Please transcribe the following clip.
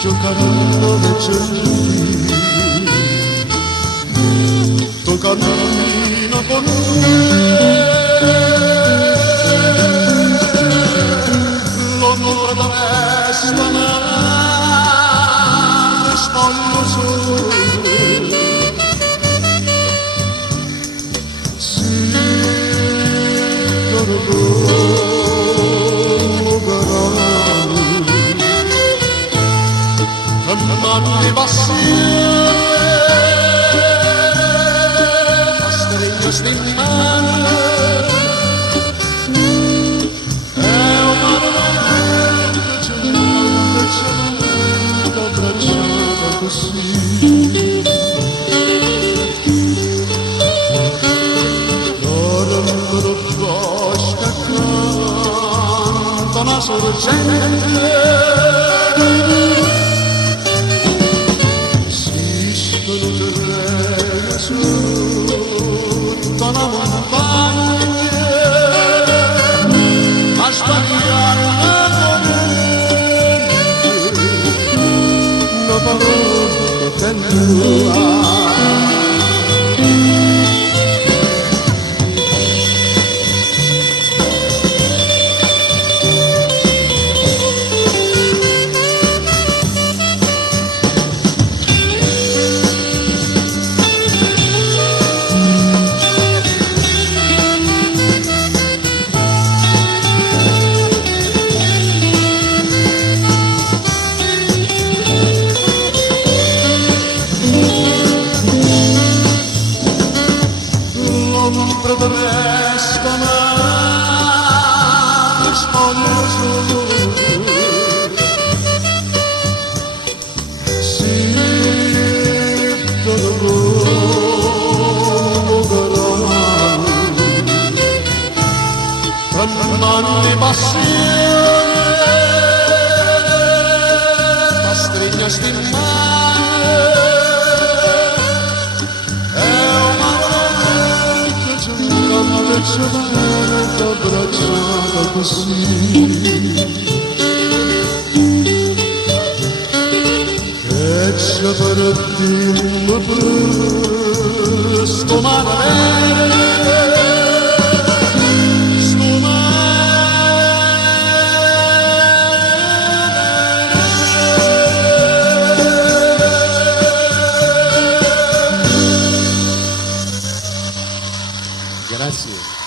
Giocando le cieli, tu cammino con me, l'onore da resta me, spoglio solo. Sì, mani bassiere, stringersi in mano, è una veramente abbracciata così. L'ora bosca canta una sorgente, tutta la montagna a sbagliare la corrente, una parola tenderà. L'ombra del resto mi spoglio solo. Sì, tutto con mani passione, la strigna stimmare, abbracciata così, che c'è per dirlo presto mare. Grazie.